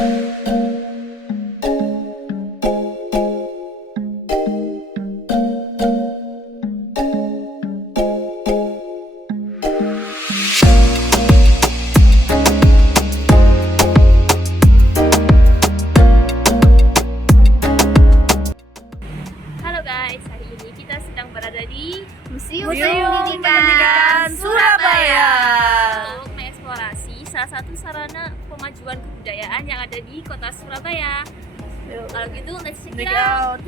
Halo guys, hari ini kita sedang berada di Museum Pendidikan Surabaya untuk mengeksplorasi salah satu sarana pemajuan kebudayaan yang ada di kota Surabaya. Kalau gitu, let's check it out.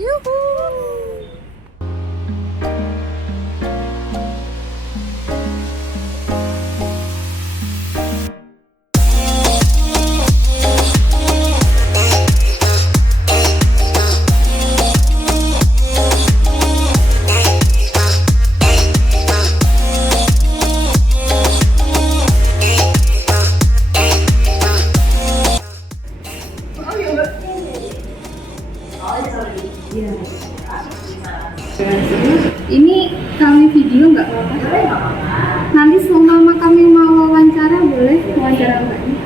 Ini kami video nggak apa-apa? Nanti seumpama kami mau wawancara, boleh wawancara mbaknya?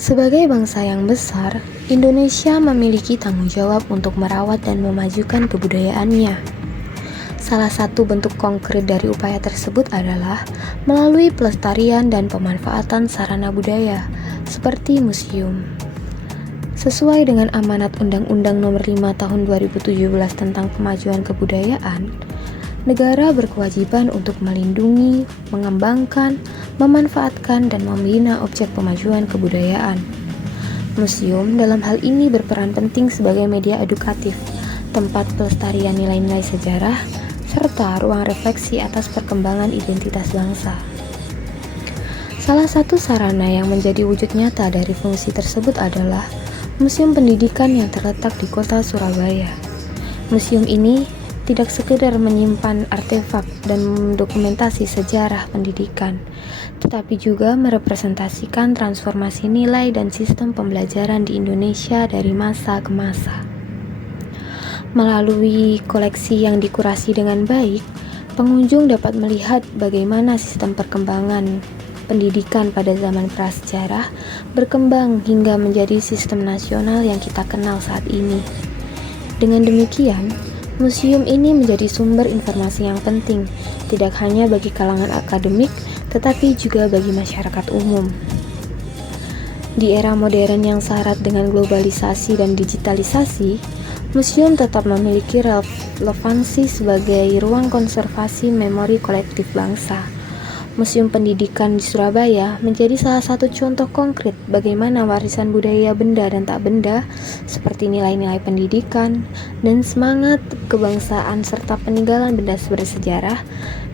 Sebagai bangsa yang besar, Indonesia memiliki tanggung jawab untuk merawat dan memajukan kebudayaannya. Salah satu bentuk konkret dari upaya tersebut adalah melalui pelestarian dan pemanfaatan sarana budaya, seperti museum. Sesuai dengan amanat Undang-Undang Nomor 5 Tahun 2017 tentang Kemajuan Kebudayaan, negara berkewajiban untuk melindungi, mengembangkan, memanfaatkan, dan membina objek pemajuan kebudayaan. Museum dalam hal ini berperan penting sebagai media edukatif, tempat pelestarian nilai-nilai sejarah, serta ruang refleksi atas perkembangan identitas bangsa. Salah satu sarana yang menjadi wujud nyata dari fungsi tersebut adalah Museum Pendidikan yang terletak di kota Surabaya. Museum ini tidak sekedar menyimpan artefak dan mendokumentasi sejarah pendidikan, tetapi juga merepresentasikan transformasi nilai dan sistem pembelajaran di Indonesia dari masa ke masa. Melalui koleksi yang dikurasi dengan baik, pengunjung dapat melihat bagaimana sistem perkembangan pendidikan pada zaman prasejarah berkembang hingga menjadi sistem nasional yang kita kenal saat ini. Dengan demikian, museum ini menjadi sumber informasi yang penting, tidak hanya bagi kalangan akademik, tetapi juga bagi masyarakat umum. Di era modern yang syarat dengan globalisasi dan digitalisasi, museum tetap memiliki relevansi sebagai ruang konservasi memori kolektif bangsa. Museum Pendidikan di Surabaya menjadi salah satu contoh konkret bagaimana warisan budaya benda dan tak benda seperti nilai-nilai pendidikan dan semangat kebangsaan serta peninggalan benda bersejarah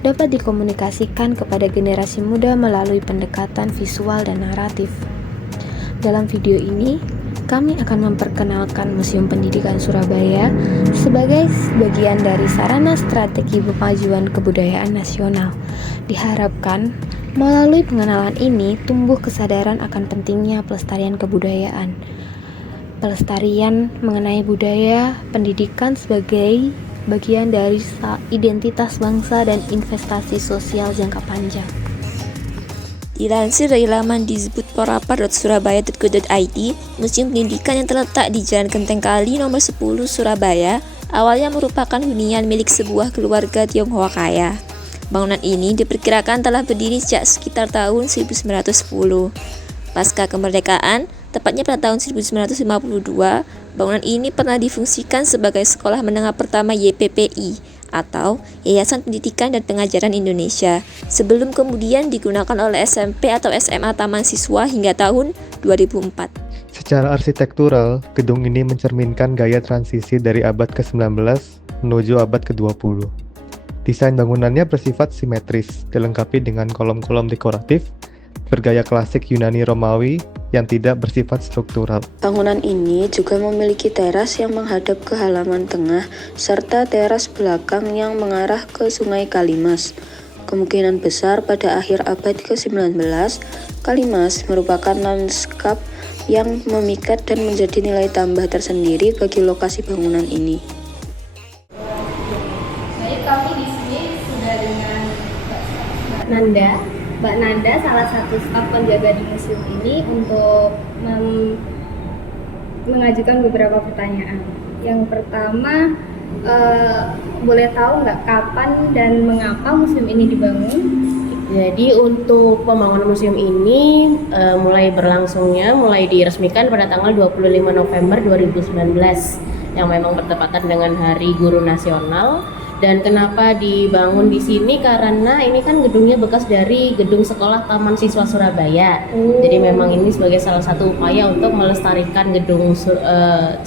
dapat dikomunikasikan kepada generasi muda melalui pendekatan visual dan naratif. Dalam video ini, kami akan memperkenalkan Museum Pendidikan Surabaya sebagai bagian dari sarana strategi pemajuan kebudayaan nasional. Diharapkan melalui pengenalan ini tumbuh kesadaran akan pentingnya pelestarian kebudayaan. Pelestarian mengenai budaya, pendidikan sebagai bagian dari identitas bangsa dan investasi sosial jangka panjang. Dilansir dari laman disbudporapa.surabaya.go.id, Museum Pendidikan yang terletak di Jalan Genteng Kali nomor 10 Surabaya awalnya merupakan hunian milik sebuah keluarga Tionghoa kaya. Bangunan ini diperkirakan telah berdiri sejak sekitar tahun 1910. Pasca kemerdekaan, tepatnya pada tahun 1952, bangunan ini pernah difungsikan sebagai Sekolah Menengah Pertama YPPI atau Yayasan Pendidikan dan Pengajaran Indonesia, sebelum kemudian digunakan oleh SMP atau SMA Taman Siswa hingga tahun 2004. Secara arsitektural, gedung ini mencerminkan gaya transisi dari abad ke-19 menuju abad ke-20. Desain bangunannya bersifat simetris, dilengkapi dengan kolom-kolom dekoratif bergaya klasik Yunani Romawi yang tidak bersifat struktural. Bangunan ini juga memiliki teras yang menghadap ke halaman tengah serta teras belakang yang mengarah ke Sungai Kalimas. Kemungkinan besar pada akhir abad ke-19, Kalimas merupakan lanskap yang memikat dan menjadi nilai tambah tersendiri bagi lokasi bangunan ini. Baik, kami di sini sudah dengan Nanda, Mbak Nanda, salah satu staf penjaga di museum ini, untuk mengajukan beberapa pertanyaan. Yang pertama, boleh tahu nggak kapan dan mengapa museum ini dibangun? Jadi untuk pembangunan museum ini mulai diresmikan pada tanggal 25 November 2019 yang memang bertepatan dengan Hari Guru Nasional. Dan kenapa dibangun di sini? Karena ini kan gedungnya bekas dari gedung sekolah Taman Siswa Surabaya. Jadi memang ini sebagai salah satu upaya untuk melestarikan gedung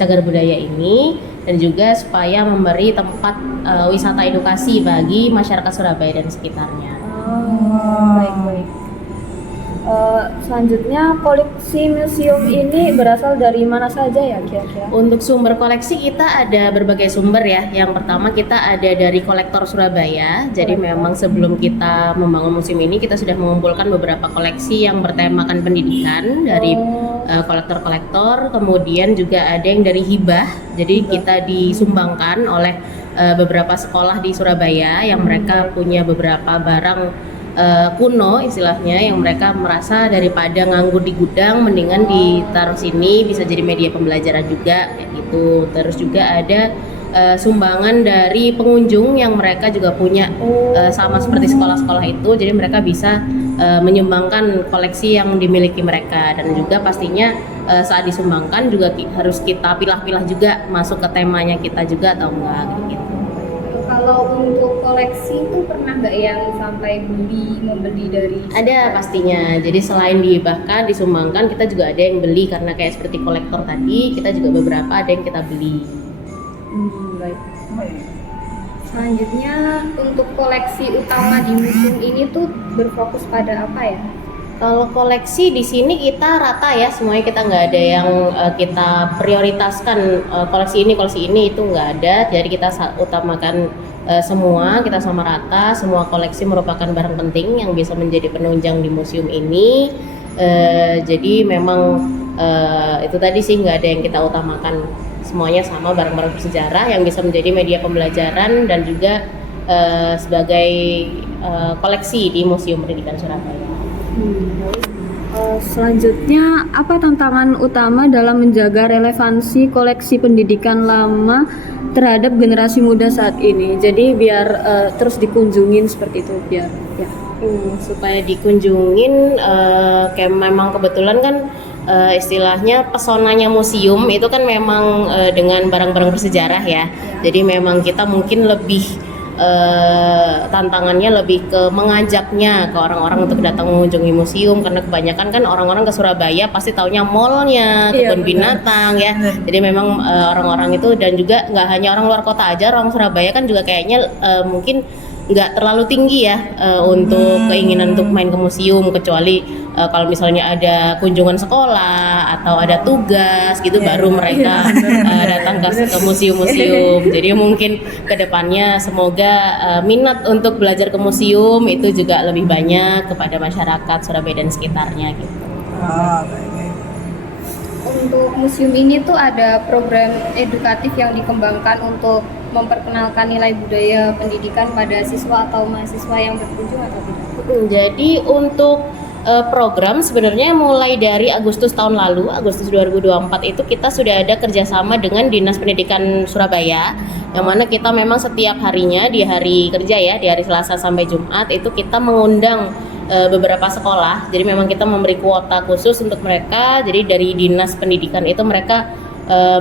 cagar budaya ini dan juga supaya memberi tempat wisata edukasi bagi masyarakat Surabaya dan sekitarnya. Baik. Selanjutnya, koleksi museum ini berasal dari mana saja ya kira-kira? Untuk sumber koleksi kita ada berbagai sumber ya. Yang pertama kita ada dari kolektor Surabaya. Jadi memang sebelum kita membangun museum ini kita sudah mengumpulkan beberapa koleksi yang bertemakan pendidikan dari kolektor-kolektor. Kemudian juga ada yang dari hibah. Jadi kita disumbangkan oleh beberapa sekolah di Surabaya yang mereka punya beberapa barang kuno istilahnya, yang mereka merasa daripada nganggur di gudang mendingan ditaruh sini, bisa jadi media pembelajaran juga kayak gitu. Terus juga ada sumbangan dari pengunjung yang mereka juga punya sama seperti sekolah-sekolah itu, jadi mereka bisa menyumbangkan koleksi yang dimiliki mereka. Dan juga pastinya saat disumbangkan juga harus kita pilah-pilah juga masuk ke temanya kita juga atau enggak gitu. Kalau untuk koleksi itu pernah nggak yang sampai membeli dari? Ada pastinya. Jadi selain dihibahkan, disumbangkan, kita juga ada yang beli karena kayak seperti kolektor tadi, kita juga beberapa ada yang kita beli. Baik. Selanjutnya, untuk koleksi utama di museum ini tuh berfokus pada apa ya? Kalau koleksi di sini kita rata ya, semuanya, kita nggak ada yang kita prioritaskan koleksi ini itu nggak ada. Jadi kita utamakan semua, kita sama rata. Semua koleksi merupakan barang penting yang bisa menjadi penunjang di museum ini. Jadi memang itu tadi sih, nggak ada yang kita utamakan, semuanya sama barang-barang bersejarah yang bisa menjadi media pembelajaran dan juga sebagai koleksi di Museum Pendidikan Surabaya. Selanjutnya, apa tantangan utama dalam menjaga relevansi koleksi pendidikan lama terhadap generasi muda saat ini? Jadi biar terus dikunjungin seperti itu, biar ya. Supaya dikunjungin, kayak memang kebetulan kan istilahnya pesonanya museum itu kan memang dengan barang-barang bersejarah ya. Jadi memang kita mungkin lebih tantangannya lebih ke mengajaknya ke orang-orang untuk datang mengunjungi museum, karena kebanyakan kan orang-orang ke Surabaya pasti taunya mallnya, kebun binatang ya. Jadi memang orang-orang itu, dan juga nggak hanya orang luar kota aja, orang Surabaya kan juga kayaknya mungkin nggak terlalu tinggi ya untuk keinginan untuk main ke museum, kecuali kalau misalnya ada kunjungan sekolah atau ada tugas gitu, baru mereka datang ke museum-museum. Jadi mungkin kedepannya semoga minat untuk belajar ke museum itu juga lebih banyak kepada masyarakat Surabaya dan sekitarnya gitu. Untuk museum ini tuh ada program edukatif yang dikembangkan untuk memperkenalkan nilai budaya pendidikan pada siswa atau mahasiswa yang berkunjung atau tidak? Jadi untuk program sebenarnya mulai dari Agustus tahun lalu, Agustus 2024 itu kita sudah ada kerjasama dengan Dinas Pendidikan Surabaya, yang mana kita memang setiap harinya di hari kerja ya, di hari Selasa sampai Jumat itu kita mengundang beberapa sekolah. Jadi memang kita memberi kuota khusus untuk mereka. Jadi dari Dinas Pendidikan itu mereka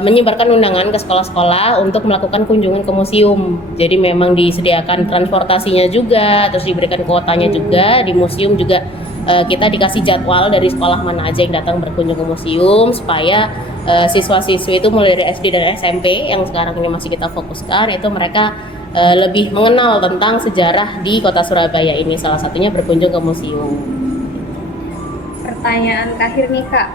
menyebarkan undangan ke sekolah-sekolah untuk melakukan kunjungan ke museum. Jadi memang disediakan transportasinya juga, terus diberikan kuotanya juga. Di museum juga kita dikasih jadwal dari sekolah mana aja yang datang berkunjung ke museum, supaya siswa-siswi itu mulai dari SD dan SMP yang sekarang ini masih kita fokuskan, itu mereka lebih mengenal tentang sejarah di kota Surabaya ini, salah satunya berkunjung ke museum. Pertanyaan terakhir nih Kak,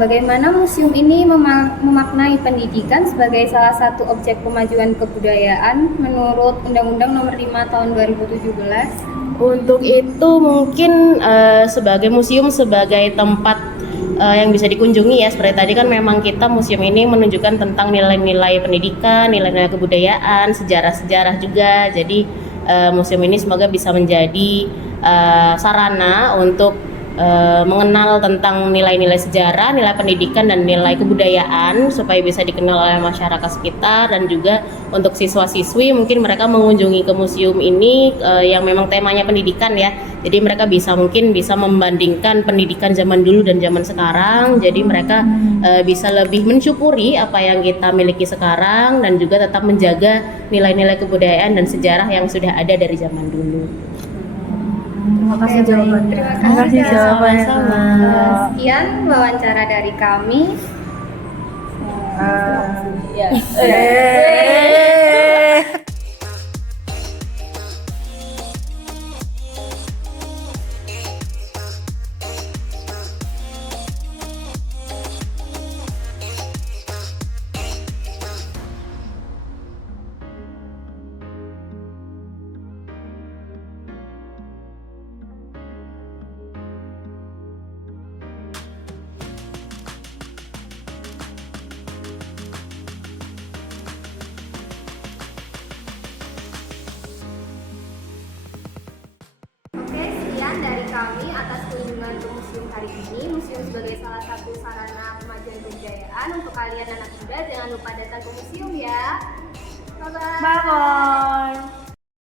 bagaimana museum ini memaknai pendidikan sebagai salah satu objek pemajuan kebudayaan menurut Undang-Undang Nomor 5 Tahun 2017? Untuk itu mungkin sebagai museum, sebagai tempat yang bisa dikunjungi ya, seperti tadi kan memang kita museum ini menunjukkan tentang nilai-nilai pendidikan, nilai-nilai kebudayaan, sejarah-sejarah juga. Jadi museum ini semoga bisa menjadi sarana untuk mengenal tentang nilai-nilai sejarah, nilai pendidikan, dan nilai kebudayaan supaya bisa dikenal oleh masyarakat sekitar. Dan juga untuk siswa-siswi mungkin mereka mengunjungi ke museum ini yang memang temanya pendidikan ya, jadi mereka mungkin bisa membandingkan pendidikan zaman dulu dan zaman sekarang. Jadi mereka bisa lebih mensyukuri apa yang kita miliki sekarang dan juga tetap menjaga nilai-nilai kebudayaan dan sejarah yang sudah ada dari zaman dulu. Terima kasih jawabannya. Terima kasih jawabannya. Sekian wawancara dari kami. Sekian dari kami atas kunjungan ke museum hari ini. Museum sebagai salah satu sarana kemajuan kebudayaan untuk kalian anak muda. Jangan lupa datang ke museum ya. Bye bye.